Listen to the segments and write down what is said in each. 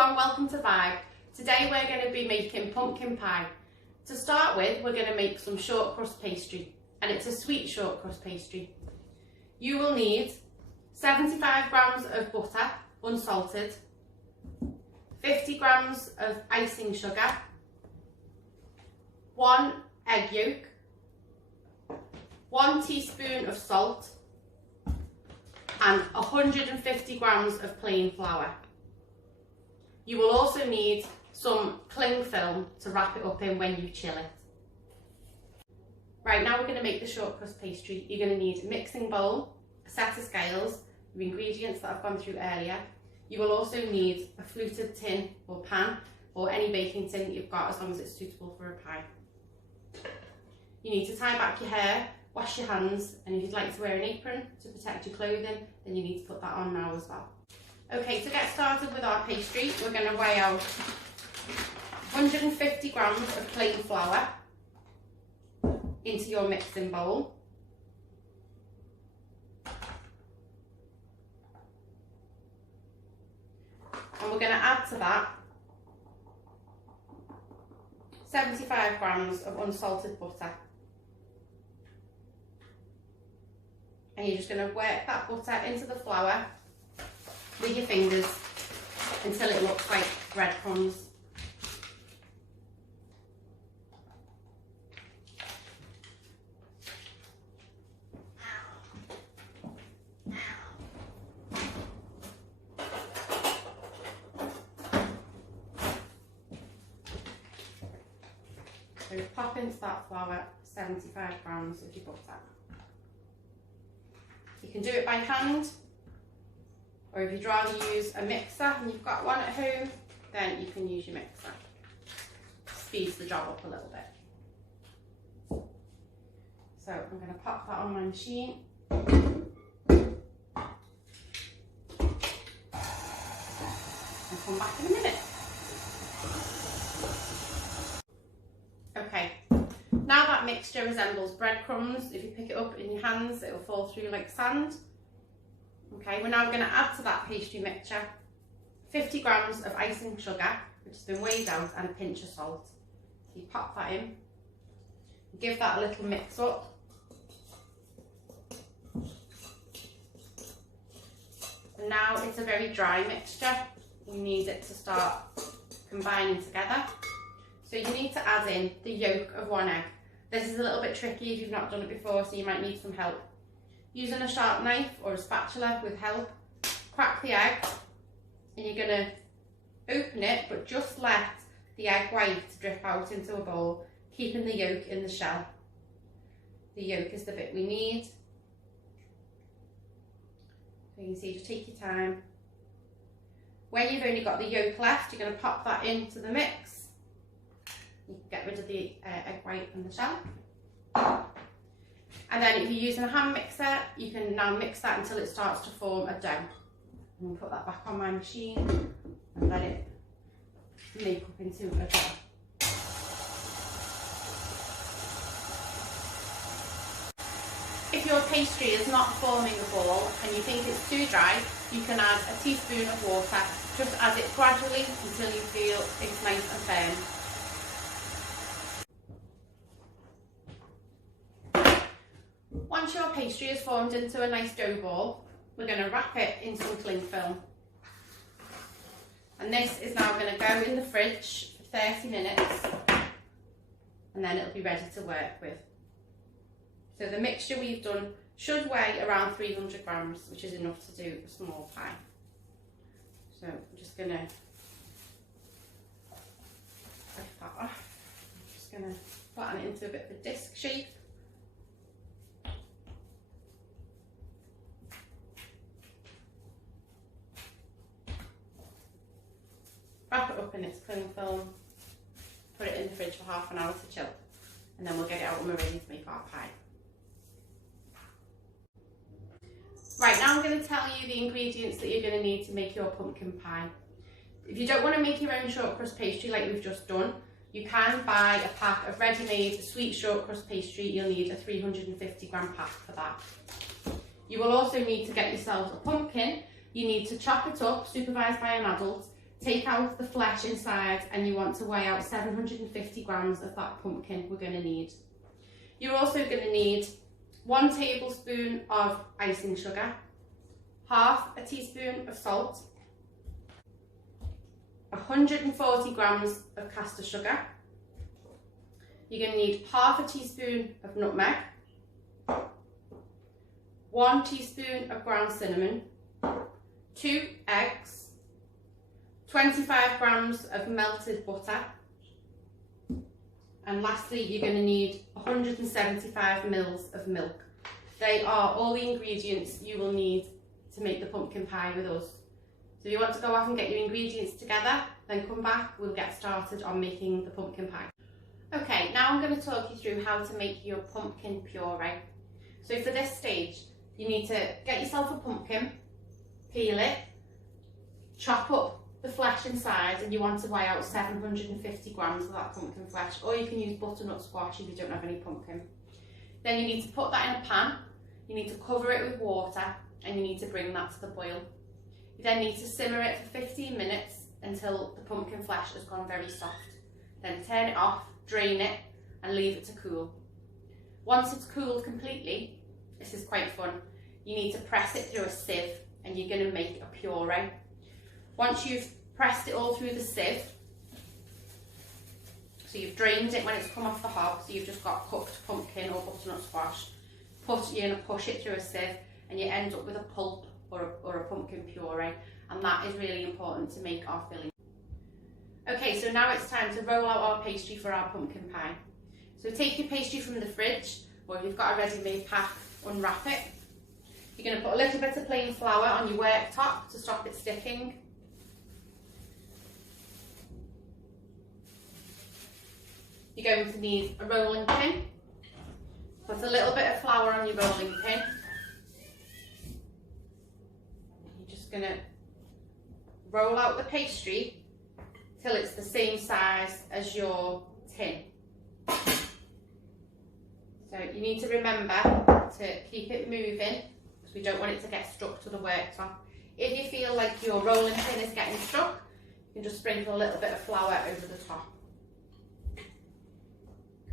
everyone, welcome to Vibe. Today we're going to be making pumpkin pie. To start with, we're going to make some shortcrust pastry, and it's a sweet shortcrust pastry. You will need 75 grams of butter, unsalted, 50 grams of icing sugar, 1 egg yolk, 1 teaspoon of salt, and 150 grams of plain flour. You will also need some cling film to wrap it up in when you chill it. Right, now we're going to make the shortcrust pastry. You're going to need a mixing bowl, a set of scales, the ingredients that I've gone through earlier. You will also need a fluted tin or pan, or any baking tin that you've got, as long as it's suitable for a pie. You need to tie back your hair, wash your hands, and if you'd like to wear an apron to protect your clothing, then you need to put that on now as well. Okay, to get started with our pastry, we're going to weigh out 150 grams of plain flour into your mixing bowl. And we're going to add to that 75 grams of unsalted butter. And you're just going to work that butter into the flour with your fingers until it looks like breadcrumbs. So pop into that flour 75 grams of your butter. You can do it by hand, or if you'd rather use a mixer and you've got one at home, then you can use your mixer. Speeds the job up a little bit. So I'm going to pop that on my machine. And come back in a minute. Okay, now that mixture resembles breadcrumbs. If you pick it up in your hands, it will fall through like sand. Okay, we're now going to add to that pastry mixture 50 grams of icing sugar, which has been weighed out, and a pinch of salt. So you pop that in, give that a little mix up. And now it's a very dry mixture. You need it to start combining together. So you need to add in the yolk of 1 egg. This is a little bit tricky if you've not done it before, so you might need some help. Using a sharp knife or a spatula with help, crack the egg, and you're going to open it, but just let the egg white drip out into a bowl, keeping the yolk in the shell. The yolk is the bit we need. So you can see, just take your time. When you've only got the yolk left, you're going to pop that into the mix. You can get rid of the egg white and the shell. And then if you're using a hand mixer, you can now mix that until it starts to form a dough. And put that back on my machine and let it make up into a dough. If your pastry is not forming a ball and you think it's too dry, you can add a teaspoon of water. Just add it gradually until you feel it's nice and firm. Once your pastry is formed into a nice dough ball, we're going to wrap it in some cling film. And this is now going to go in the fridge for 30 minutes, and then it'll be ready to work with. So the mixture we've done should weigh around 300 grams, which is enough to do a small pie. So I'm just going to lift that off. I'm just going to flatten it into a bit of a disc shape. Wrap it up in its cling film, put it in the fridge for half an hour to chill, and then we'll get it out when we're ready to make our pie. Right, now I'm going to tell you the ingredients that you're going to need to make your pumpkin pie. If you don't want to make your own shortcrust pastry like we've just done, you can buy a pack of ready-made sweet shortcrust pastry. You'll need a 350 gram pack for that. You will also need to get yourselves a pumpkin. You need to chop it up, supervised by an adult, take out the flesh inside, and you want to weigh out 750 grams of that pumpkin we're going to need. You're also going to need 1 tablespoon of icing sugar, half a teaspoon of salt, 140 grams of caster sugar. You're going to need half a teaspoon of nutmeg, 1 teaspoon of ground cinnamon, 2 eggs, 25 grams of melted butter, and lastly you're going to need 175 mils of milk. They are all the ingredients you will need to make the pumpkin pie with us. So if you want to go off and get your ingredients together, then come back, we'll get started on making the pumpkin pie. Okay, now I'm going to talk you through how to make your pumpkin puree. So for this stage, you need to get yourself a pumpkin, peel it, chop up the flesh inside, and you want to weigh out 750 grams of that pumpkin flesh, or you can use butternut squash if you don't have any pumpkin. Then you need to put that in a pan, you need to cover it with water, and you need to bring that to the boil. You then need to simmer it for 15 minutes until the pumpkin flesh has gone very soft. Then turn it off, drain it, and leave it to cool. Once it's cooled completely, this is quite fun, you need to press it through a sieve, and you're going to make a puree. Once you've pressed it all through the sieve, so you've drained it when it's come off the hob, so you've just got cooked pumpkin or butternut squash, you're going to push it through a sieve, and you end up with a pulp or a pumpkin puree, and that is really important to make our filling. Okay, so now it's time to roll out our pastry for our pumpkin pie. So take your pastry from the fridge, or if you've got a ready-made pack, unwrap it. You're going to put a little bit of plain flour on your worktop to stop it sticking. You're going to need a rolling pin. Put a little bit of flour on your rolling pin. You're just going to roll out the pastry till it's the same size as your tin. So you need to remember to keep it moving, because we don't want it to get stuck to the worktop. If you feel like your rolling pin is getting stuck, you can just sprinkle a little bit of flour over the top.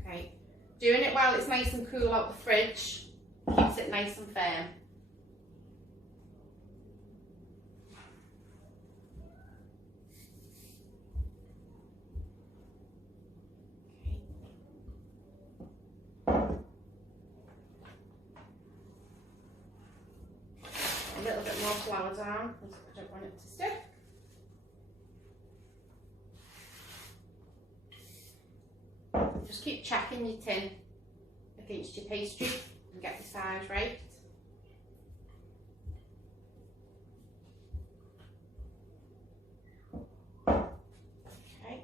Okay, doing it while it's nice and cool out the fridge keeps it nice and firm. A little bit more flour down, because I don't want it to stick. Just keep checking your tin against your pastry and get the size right. Okay,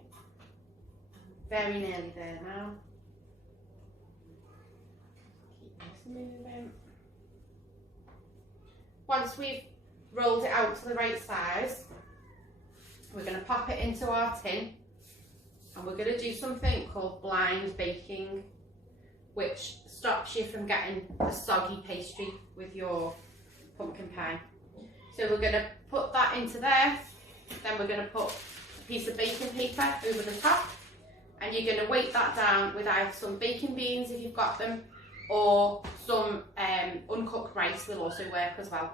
very nearly there now. Keep this moving. Once we've rolled it out to the right size, we're going to pop it into our tin, and we're going to do something called blind baking, which stops you from getting a soggy pastry with your pumpkin pie. So we're going to put that into there, then we're going to put a piece of baking paper over the top, and you're going to weight that down with either some baking beans if you've got them, or some uncooked rice will also work as well.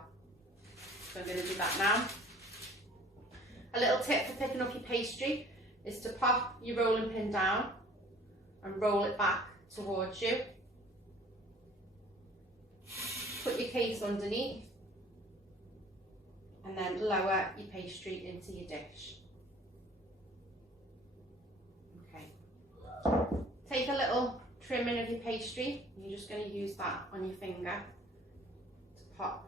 So I'm going to do that now. A little tip for picking up your pastry is to pop your rolling pin down and roll it back towards you. Put your case underneath, and then lower your pastry into your dish. Okay. Take a little trimming of your pastry, and you're just going to use that on your finger to pop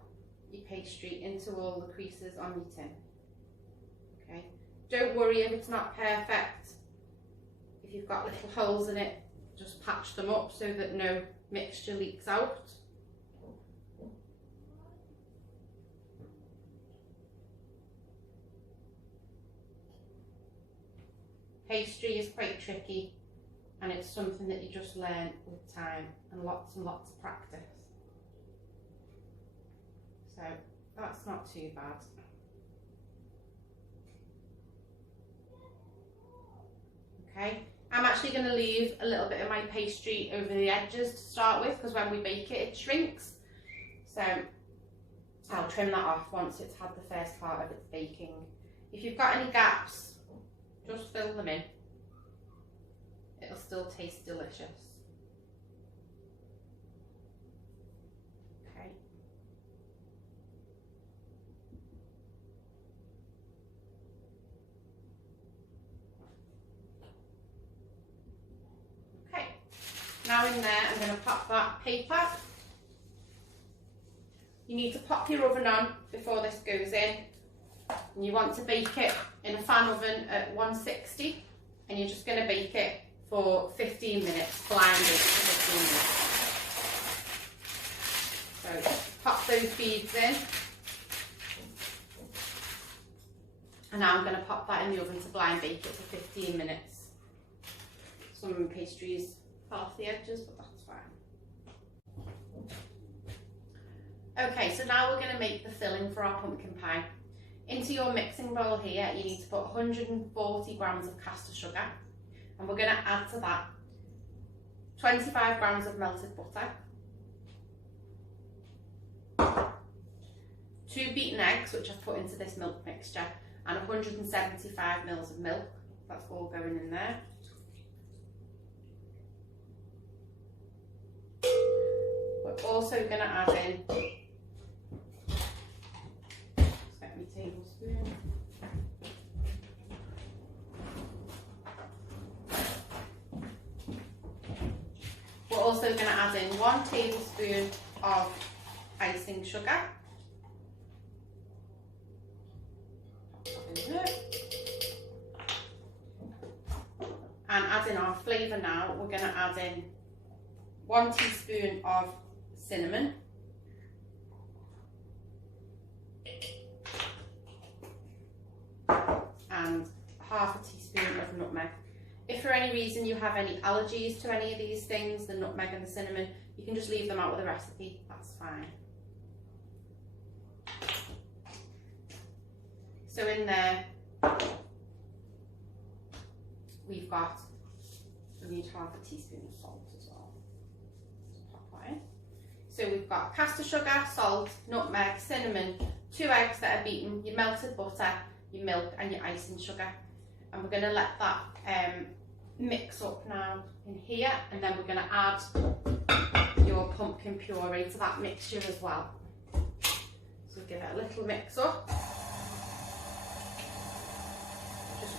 your pastry into all the creases on your tin. Okay, don't worry if it's not perfect. If you've got little holes in it, just patch them up so that no mixture leaks out. Pastry is quite tricky, and it's something that you just learn with time and lots of practice. So that's not too bad. Okay, I'm actually going to leave a little bit of my pastry over the edges to start with, because when we bake it, it shrinks. So I'll trim that off once it's had the first part of its baking. If you've got any gaps, just fill them in. It'll still taste delicious. Okay. Okay. Now in there, I'm going to pop that paper. You need to pop your oven on before this goes in. And you want to bake it in a fan oven at 160, and you're just going to bake it for 15 minutes, blinded for 15 minutes. So pop those beads in. And now I'm going to pop that in the oven to blind bake it for 15 minutes. Some pastries fell off the edges, but that's fine. Okay, so now we're going to make the filling for our pumpkin pie. Into your mixing bowl here, you need to put 140 grams of caster sugar, and we're going to add to that 25 grams of melted butter, 2 beaten eggs, which I've put into this milk mixture, and 175 mils of milk. That's all going in there. We're also going to add in tablespoon. We're also going to add in 1 tablespoon of icing sugar. And adding our flavour now, we're going to add in 1 teaspoon of cinnamon, and half a teaspoon of nutmeg. If for any reason you have any allergies to any of these things, the nutmeg and the cinnamon, you can just leave them out with the recipe, that's fine. So in there, we need half a teaspoon of salt as well. Pop that in. So we've got caster sugar, salt, nutmeg, cinnamon, 2 eggs that are beaten, your melted butter, your milk and your icing sugar, and we're going to let that mix up now in here, and then we're going to add your pumpkin puree to that mixture as well. So give it a little mix up. Just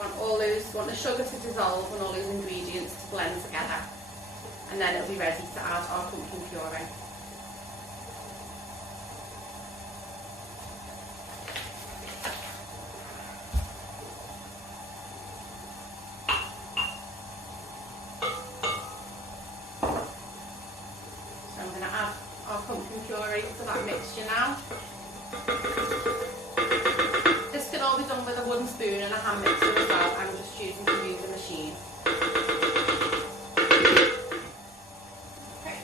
want the sugar to dissolve and all those ingredients to blend together, and then it'll be ready to add our pumpkin puree. Pumpkin puree to that mixture now. This can all be done with a wooden spoon and a hand mixer as well. I'm just choosing to use a machine. Okay.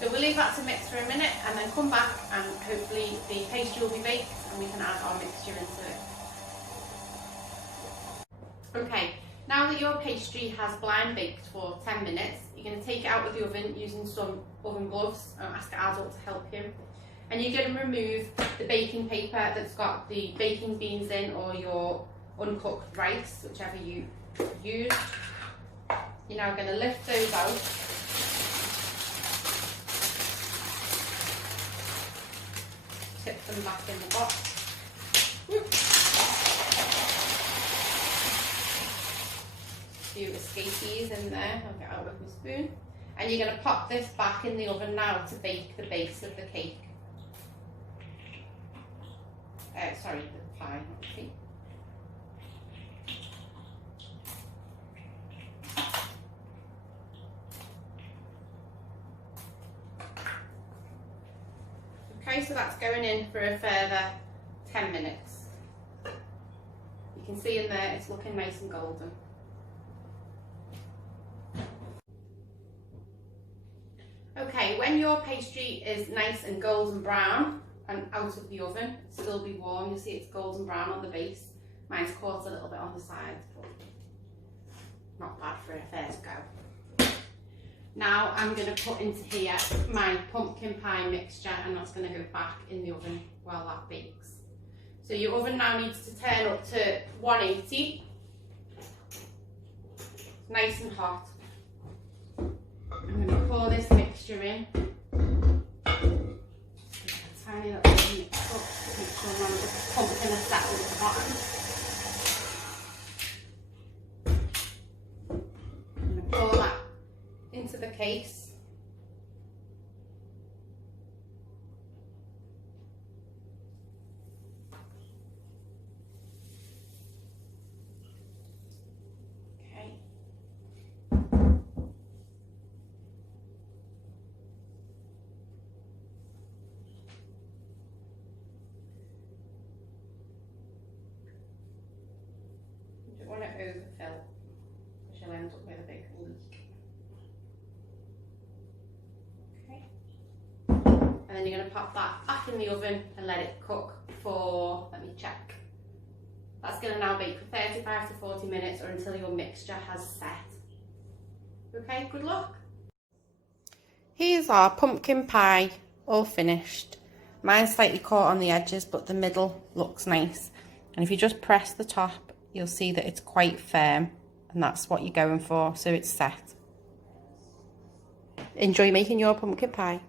So we'll leave that to mix for a minute and then come back, and hopefully the pastry will be baked and we can add our mixture into it. Okay. Now that your pastry has blind baked for 10 minutes, you're going to take it out of the oven using some oven gloves. Ask an adult to help you. And you're going to remove the baking paper that's got the baking beans in, or your uncooked rice, whichever you use. You're now going to lift those out. Tip them back in the box. Few escapees in there. I'll get out with my spoon. And you're going to pop this back in the oven now to bake the base of the cake. Sorry, the pie, not the cake. Okay, so that's going in for a further 10 minutes. You can see in there it's looking nice and golden. Okay, when your pastry is nice and golden brown and out of the oven, still be warm, you'll see it's golden brown on the base. Mine's caught a little bit on the sides, but not bad for a first go. Now I'm going to put into here my pumpkin pie mixture, and that's going to go back in the oven while that bakes. So your oven now needs to turn up to 180. It's nice and hot. I'm going to pour this mixture in. A tiny little mix up to make sure none of the pumpkin is settled at the bottom. I'm going to pour that into the case. Okay. You don't want to overfill, because you'll end up with a big leak. And then you're going to pop that back in the oven and let it cook for, let me check, that's going to now bake for 35 to 40 minutes or until your mixture has set. Okay, good luck. Here's our pumpkin pie, all finished. Mine's slightly caught on the edges, but the middle looks nice. And if you just press the top, you'll see that it's quite firm, and that's what you're going for, so it's set. Enjoy making your pumpkin pie.